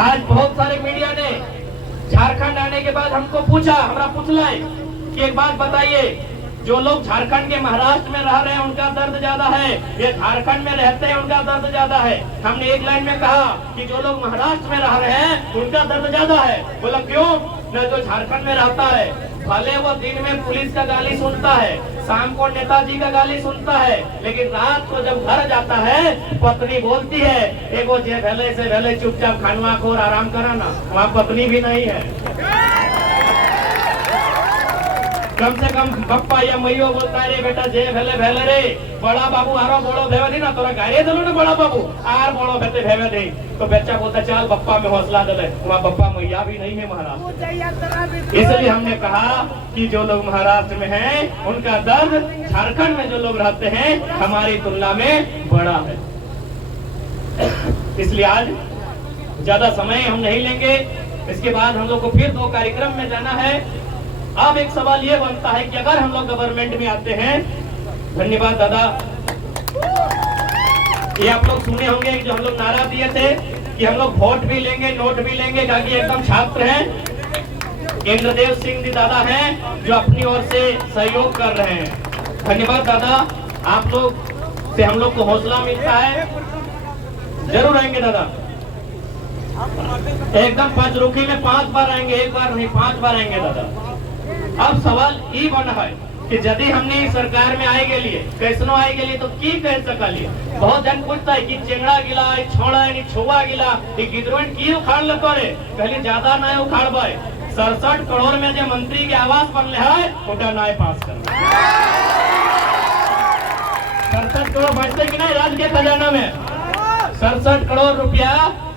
आज बहुत सारे मीडिया ने झारखंड आने के बाद हमको पूछा, हमरा पूछला है कि एक बात बताइए, जो लोग झारखंड के महाराष्ट्र में रह रहे हैं उनका दर्द ज्यादा है, ये झारखंड में रहते हैं उनका दर्द ज्यादा है। हमने एक लाइन में कहा कि जो लोग महाराष्ट्र में रह रहे हैं उनका दर्द ज्यादा है। बोला क्यों? न जो झारखंड में रहता है भले वो दिन में पुलिस का गाली सुनता है, शाम को नेताजी का गाली सुनता है, लेकिन रात को जब घर जाता है पत्नी बोलती है एगो जे भले से भले चुपचाप खानवा खोर आराम करा ना, वहाँ पत्नी भी नहीं है। कम से कम पप्पा या मैयो बोलता है रे बेटा जे भेले भेले रे, बड़ा बाबू आरो बड़ो भेवे दी ना, तोरा गारे दिलो ना बड़ा बाबू आर बड़ो भेते भेवे दे, तो बच्चा बोलता चल पप्पा में हौसला दे, वहाँ पप्पा मैया भी नहीं है महाराष्ट्र। इसलिए हमने कहा कि जो लोग महाराष्ट्र में हैं उनका दर्द झारखंड में जो लोग रहते हैं हमारी तुलना में बड़ा है। इसलिए आज ज्यादा समय हम नहीं लेंगे, इसके बाद हम लोग को फिर 2 कार्यक्रम में जाना है। अब एक सवाल ये बनता है कि अगर हम लोग गवर्नमेंट में आते हैं, धन्यवाद दादा, ये आप लोग सुने होंगे जो हम लोग नारा दिए थे कि हम लोग वोट भी लेंगे नोट भी लेंगे, ताकि एकदम छात्र हैं, इंद्रदेव सिंह जी दादा हैं जो अपनी ओर से सहयोग कर रहे हैं। धन्यवाद दादा, आप लोग से हम लोग को हौसला मिलता है, जरूर आएंगे दादा, एकदम पंचरुखी में 5 बार आएंगे, 1 बार नहीं 5 बार आएंगे दादा। अब सवाल ये बना है कि यदि हमने सरकार में आए के लिए कैसनो आए के लिए तो की कह सकलिए। बहुत जन पूछता है कि चेंगड़ा गिला छोड़ा छुआ गिला गिदरोन की उखाड़ ले करे, कहली ज्यादा ना उखाड़बे, 67 करोड़ में जो मंत्री के आवास बनले है ओटा ना पास कर 67 करोड़ बचते कि नहीं राज्य के खजाना में, 67 करोड़ रुपया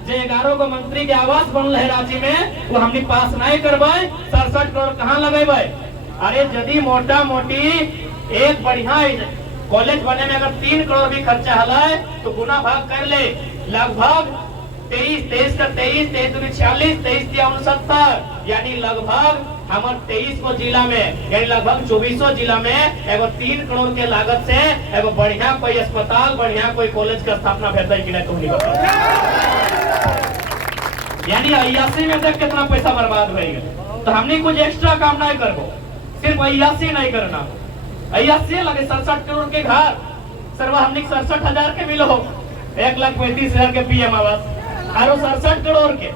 जो 11 को मंत्री के आवास बनल है राज्य में, वो हमने पास नहीं करबे, 67 करोड़ कहाँ लगेबे? अरे यदि मोटा मोटी एक बढ़िया कॉलेज बने में अगर 3 करोड़ भी खर्चा हला तो गुना भाग कर ले, लगभग 23 का 23 46 23 या 69, यानी लगभग हमारे 23 को जिला में यानी लगभग 2400 जिला में एगो 3 करोड़ के लागत से एगो बढ़िया कोई अस्पताल बढ़िया कोई कॉलेज का स्थापना भेजता है कि नहीं, तुम नहीं बताओ। यानी 81 में देख कितना पैसा बर्बाद हो गया। तो हमने कुछ एक्स्ट्रा काम नहीं करबो, सिर्फ 81 नहीं करना, 81 लगे 67 करोड़ के घर सर्व हमने 67,000 के मिलो, 1,35,000 के पीएम आवास और 67 करोड़ के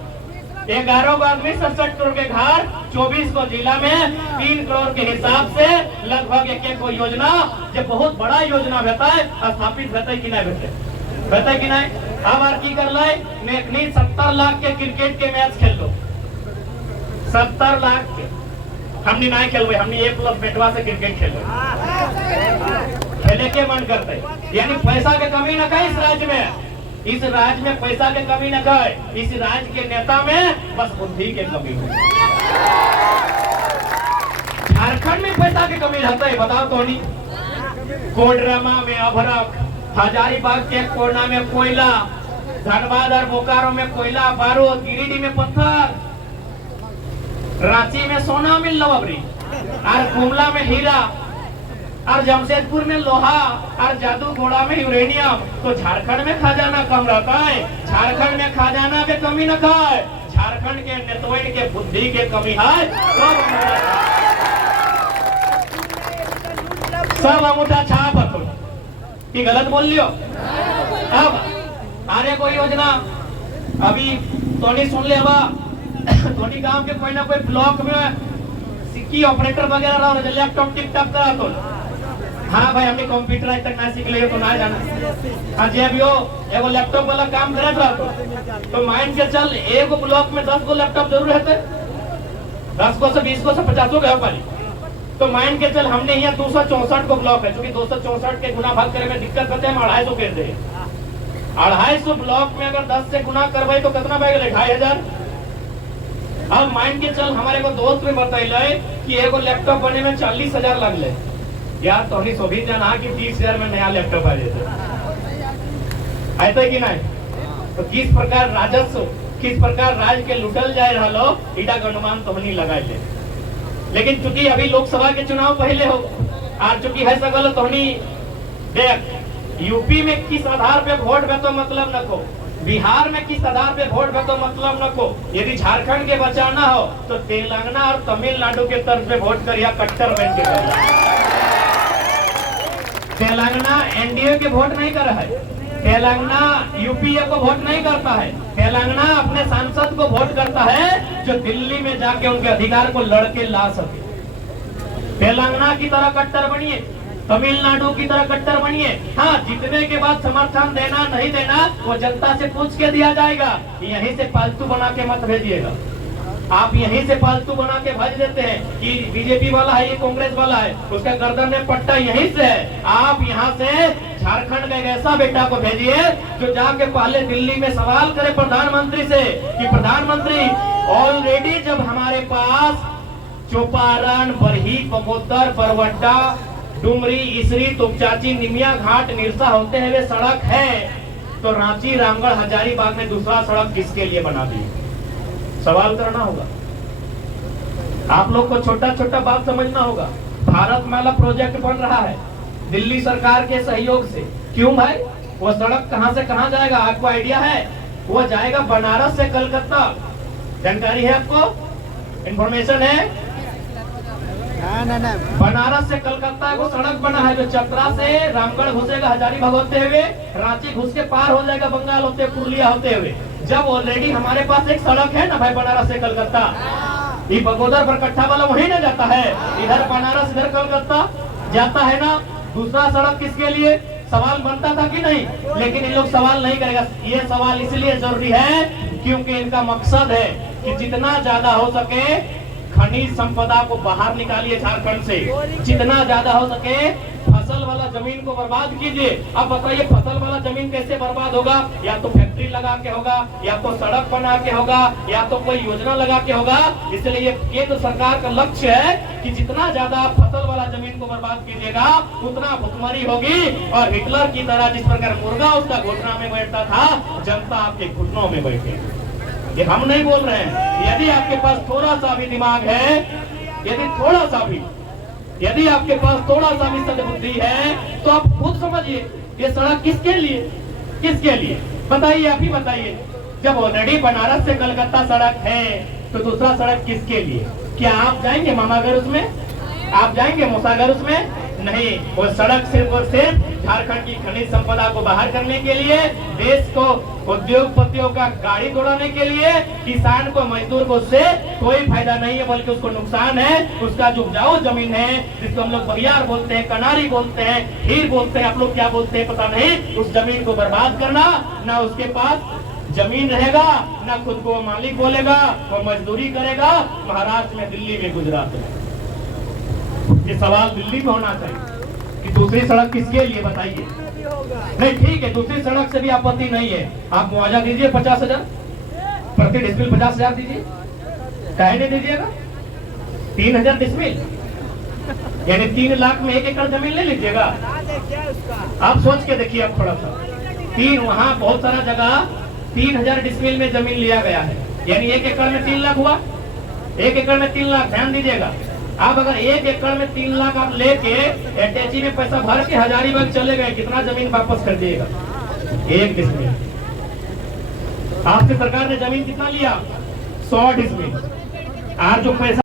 11 को आदमी 67 करोड़ के घर 24 को जिला में 3 करोड़ के हिसाब से लगभग एक को योजना जो बहुत बड़ा योजना भेता है स्थापित भेते कि नहीं भेते कि नहीं। अब आर की कर ले 70 लाख के क्रिकेट के मैच खेल लो, 70 लाख के हमने नहीं खेलबे, हमने 1+ बेटवा से क्रिकेट खेल खेले के मन करते, यानी पैसा के कमी न कहे इस राज्य में, इस राज्य में पैसा के कमी न कहे, इस राज्य के नेता में बस बुद्धि के कमी है। झारखंड में पैसा के कमी रहता है, बताओ तो नहीं, कोडरमा में अभरक, हजारीबाग के कोना में कोयला, धनबाद और बोकारो में कोयला बारूद, गिरिडीह में पत्थर, रांची में सोना मिल लो अबरी, और कुमला में हीरा, और जमशेदपुर में लोहा, और जादूगोड़ा में यूरेनियम। तो झारखंड में खजाना कम रहता है, झारखंड में खजाना के कमी न है, झारखंड के नेतवन के बुद्धि के कमी है। सब अंगूठा छाप की गलत बोल लियो। अब आरे कोई योजना अभी तो नहीं सुन ले, धोनी गांव के कोई ना कोई ब्लॉक में सिक्की ऑपरेटर वगैरह रहो, लैपटॉप टिप टॉप करा तो हाँ भाई हमने कंप्यूटर आज तक ना सीख लियो तो ना जाना। हाँ जी अभी हो एगो लैपटॉप वाला काम करत रहो तो माइंड के चल एगो ब्लॉक में 10 गो लैपटॉप जरूर रहते, 10 को से 20 को से 50 को पाली, तो माइंड के चल हमने यहाँ 264 को ब्लॉक है, क्योंकि 264 के गुना भाग करे में दिक्कत होते हैं, हम 250 कर दे, 250 ब्लॉक में अगर 10 से गुना करवाई तो कितना बैग 2,500। अब माइंड के चल हमारे को दोस्त में बताइले कि एगो लैपटॉप बने में 40,000 लगले, यार तो नहीं सभी जना कि 30,000 में नया लैपटॉप आ जाते ऐसे कि नहीं। तो किस प्रकार राजस्व किस प्रकार राज्य के लुटल जाए रहा इटा का अनुमान तो नहीं लगा ले, लेकिन चूंकि अभी लोकसभा के चुनाव पहले हो और चूंकि है सकल तो नहीं देख यूपी में किस आधार पे वोट में तो मतलब न को बिहार में किस आधार पे वोट का तो मतलब न को, यदि झारखंड के बचाना हो तो तेलंगाना और तमिलनाडु के तर्ज पे वोट करिए, कट्टर बन के करिए। तेलंगाना एनडीए के वोट नहीं कर रहा है, तेलंगाना यूपीए को वोट नहीं करता है, तेलंगाना अपने सांसद को वोट करता है जो दिल्ली में जाके उनके अधिकार को लड़के ला सके। तेलंगाना की तरह कट्टर बनिए, तमिलनाडु की तरह कट्टर बनिए। हाँ, जीतने के बाद समर्थन देना नहीं देना वो जनता से पूछ के दिया जाएगा, यहीं से फालतू बना के मत भेजिएगा। आप यहीं से फालतू बना के भेज देते हैं कि बीजेपी वाला है, ये कांग्रेस वाला है, उसका गर्दन में पट्टा यहीं से है। आप यहाँ से झारखंड का एक ऐसा बेटा को भेजिए जो जाके पहले दिल्ली में सवाल करे प्रधानमंत्री से कि प्रधानमंत्री, ऑलरेडी जब हमारे पास चौपारण, बरही, बगोदर, बरवड्डा, डुमरी, इसरी, तुपचाची, निमिया घाट, निरसा होते हुए सड़क है, तो रांची, रामगढ़, हजारीबाग में दूसरा सड़क किसके लिए बना दी? सवाल करना होगा। आप लोग को छोटा छोटा बात समझना होगा। भारतमाला प्रोजेक्ट बन रहा है दिल्ली सरकार के सहयोग से। क्यों भाई? वो सड़क कहां से कहां जाएगा आपको आइडिया है? वो जाएगा बनारस से कलकत्ता। जानकारी है आपको? इंफॉर्मेशन है? बनारस से कलकत्ता को सड़क बना है जो चतरा से रामगढ़ घुसेगा, हजारीबाग होते हुए, रांची घुस के पार हो जाएगा बंगाल होते, पुरुलिया होते हुए। जब ऑलरेडी हमारे पास एक सड़क है ना भाई, बनारस से कलकत्ता, ये बगोदर बरकट्ठा वाला वही ना जाता है, इधर बनारस इधर कलकत्ता जाता है ना। दूसरा सड़क किसके लिए? सवाल बनता था कि नहीं? लेकिन ये लोग सवाल नहीं करेगा। ये सवाल इसलिए जरूरी है क्योंकि इनका मकसद है कि जितना ज्यादा हो सके खनिज संपदा को बाहर निकालिए झारखंड से, जितना ज्यादा हो सके फसल वाला जमीन को बर्बाद कीजिए। अब बताइए फसल वाला जमीन कैसे बर्बाद होगा? या तो फैक्ट्री लगा के होगा, या तो सड़क बना के होगा, या तो कोई योजना लगा के होगा। इसलिए ये तो सरकार का लक्ष्य है कि जितना ज्यादा फसल वाला जमीन को बर्बाद कीजिएगा उतना भुखमरी होगी, और हिटलर की तरह जिस प्रकार मुर्गा उसका घुटना में बैठता था, जनता आपके घुटनों में बैठे। ये हम नहीं बोल रहे हैं। यदि आपके पास थोड़ा सा भी दिमाग है, यदि थोड़ा सा भी, यदि आपके पास थोड़ा सा भी सद्बुद्धि है तो आप खुद समझिए ये सड़क किसके लिए, किसके लिए बताइए, आप ही बताइए। जब ऑलरेडी बनारस से कलकत्ता सड़क है तो दूसरा सड़क किसके लिए? क्या आप जाएंगे मामागर उसमें? आप जाएंगे मूसागर उसमें? नहीं। वो सड़क सिर्फ और सिर्फ झारखंड की खनिज संपदा को बाहर करने के लिए, देश को उद्योगपतियों का गाड़ी दौड़ाने के लिए, किसान को, मजदूर को उससे कोई फायदा नहीं है, बल्कि उसको नुकसान है। उसका जो उपजाऊ जमीन है, जिसको हम लोग बरियार बोलते हैं, कनारी बोलते हैं, हीर बोलते हैं, आप लोग क्या बोलते हैं पता नहीं, उस जमीन को बर्बाद करना। ना उसके पास जमीन रहेगा, ना खुद को मालिक बोलेगा, वो मजदूरी करेगा महाराष्ट्र में, दिल्ली में, गुजरात में। ये सवाल दिल्ली में होना चाहिए कि दूसरी सड़क किसके लिए बताइए। नहीं ठीक है, दूसरी सड़क से भी आपत्ति नहीं है, आप मुआवजा दीजिए 50,000 प्रति डिसमिल, 50,000 दीजिए, काहे नहीं दीजिएगा? 3,000 डिसमिल यानी 3 लाख में 1 एकड़ जमीन ले लीजिएगा। आप सोच के देखिए, आप थोड़ा सा वहाँ बहुत सारा जगह 3,000 डिसमिल में जमीन लिया गया है, यानी 1 एकड़ में 3 लाख हुआ। 1 एकड़ में 3 लाख, ध्यान दीजिएगा। आप अगर 1 एकड़ में 3 लाख आप लेके एटैची में पैसा भर के हजारीबाग चले गए, कितना जमीन वापस कर दिएगा? 1 डिसमिल। आपसे सरकार ने जमीन कितना लिया? 100 डिसमिल। आज जो पैसा